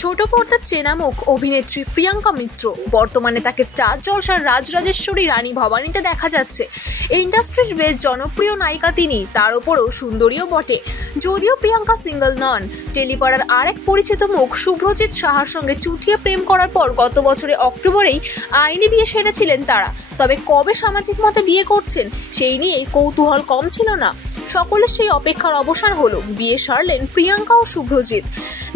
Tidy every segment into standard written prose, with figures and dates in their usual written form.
ছোট পর্দার চেনা মুখ অভিনেত্রী প্রিয়াঙ্কা মিত্র বর্তমানে তাকে স্টার জলসার রাজরাজেশ্বরী রানী ভবানীতে দেখা যাচ্ছে। ইন্ডাস্ট্রির বেশ জনপ্রিয় নায়িকা তিনি, তার উপরও সুন্দরীও বটে। যদিও প্রিয়াঙ্কা সিঙ্গল নন, টেলিপাড়ার আরেক পরিচিত মুখ শুভ্রজিৎ সাহার সঙ্গে চুটিয়ে প্রেম করার পর গত বছরের অক্টোবরেই আইনি বিয়ে সেরেছিলেন তারা। তবে কবে সামাজিক মতে বিয়ে করছেন সেই নিয়ে কৌতূহল কম ছিল না। সকলের সেই অপেক্ষার অবসান হলো, বিয়ে সারলেন প্রিয়াঙ্কা ও শুভ্রজিৎ।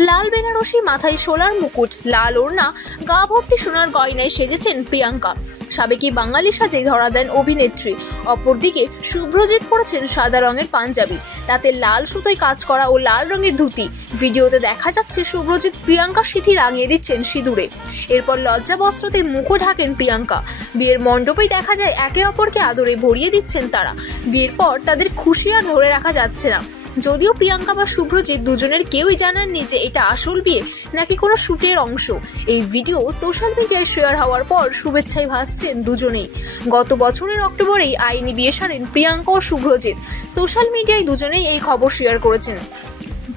লাল বেনারসি, মাথায় সোলার মুকুট, লাল ওড়না, গা ভর্তি সোনার গয়নায় সেজেছেন প্রিয়াঙ্কা। সাবেকি বাঙালি সাজে ধরা দেন অভিনেত্রী। অপরদিকে শুভ্রজিৎ পরেছেন সাদা রঙের পাঞ্জাবি, তাতে লাল সুতোয় কাজ করা ও লাল রঙের ধুতি। ভিডিওতে দেখা যাচ্ছে শুভ্রজিৎ প্রিয়াঙ্কার সিঁথি রাঙিয়ে দিচ্ছেন সিঁদুরে। এরপর লজ্জা বস্ত্রতে মুখও ঢাকেন প্রিয়াঙ্কা। বিয়ের মণ্ডপেই দেখা যায় একে অপরকে আদরে ভরিয়ে দিচ্ছেন তারা। বিয়ের পর তাদের খুশি আর ধরে রাখা যাচ্ছে না। যদিও প্রিয়াঙ্কা বা শুভ্রজিৎ দুজনের কেউই জানাননি যে এটা আসল বিয়ে নাকি কোনো শুটের অংশ। এই ভিডিও সোশ্যাল মিডিয়ায় শেয়ার হওয়ার পর শুভেচ্ছায় ভাসছেন দুজনেই। গত বছরের অক্টোবরেই আইনি বিয়ে সারেন প্রিয়াঙ্কা ও শুভ্রজিৎ। সোশ্যাল মিডিয়ায় দুজনেই এই খবর শেয়ার করেছেন।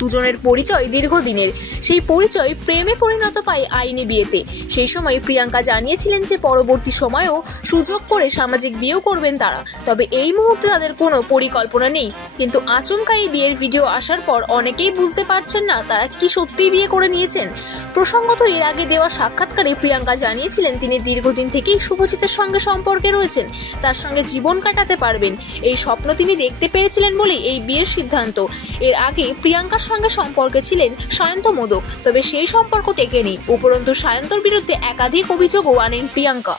দুজনের পরিচয় দীর্ঘদিনের, সেই পরিচয় প্রেমে পরিণত পায় আইনি বিয়েতে। সেই সময় প্রিয়াঙ্কা জানিয়েছিলেন যে পরবর্তী সময়েও সুযোগ করে সামাজিক বিয়েও করবেন তারা। তবে এই মুহূর্তে তাদের কোনো পরিকল্পনা নেই। কিন্তু আচমকা এই বিয়ের ভিডিও আসার পর অনেকেই বুঝতে পারছেন না তারা কি সত্যিই বিয়ে করে নিয়েছেন। প্রসঙ্গত এর আগে দেওয়া সাক্ষাৎকারে প্রিয়াঙ্কা জানিয়েছিলেন তিনি দীর্ঘদিন থেকেই শুভজিতের সঙ্গে সম্পর্কে রয়েছেন, তার সঙ্গে জীবন কাটাতে পারবেন। এই স্বপ্ন তিনি দেখতে পেরেছিলেন বলেই এই বিয়ের সিদ্ধান্ত। এর আগে প্রিয়াঙ্কার সঙ্গে সম্পর্কে ছিলেন সায়ন্ত মোদক, তবে সেই সম্পর্ক টেকেনি। উপরন্তু সায়ন্তর বিরুদ্ধে একাধিক অভিযোগও আনেন প্রিয়াঙ্কা।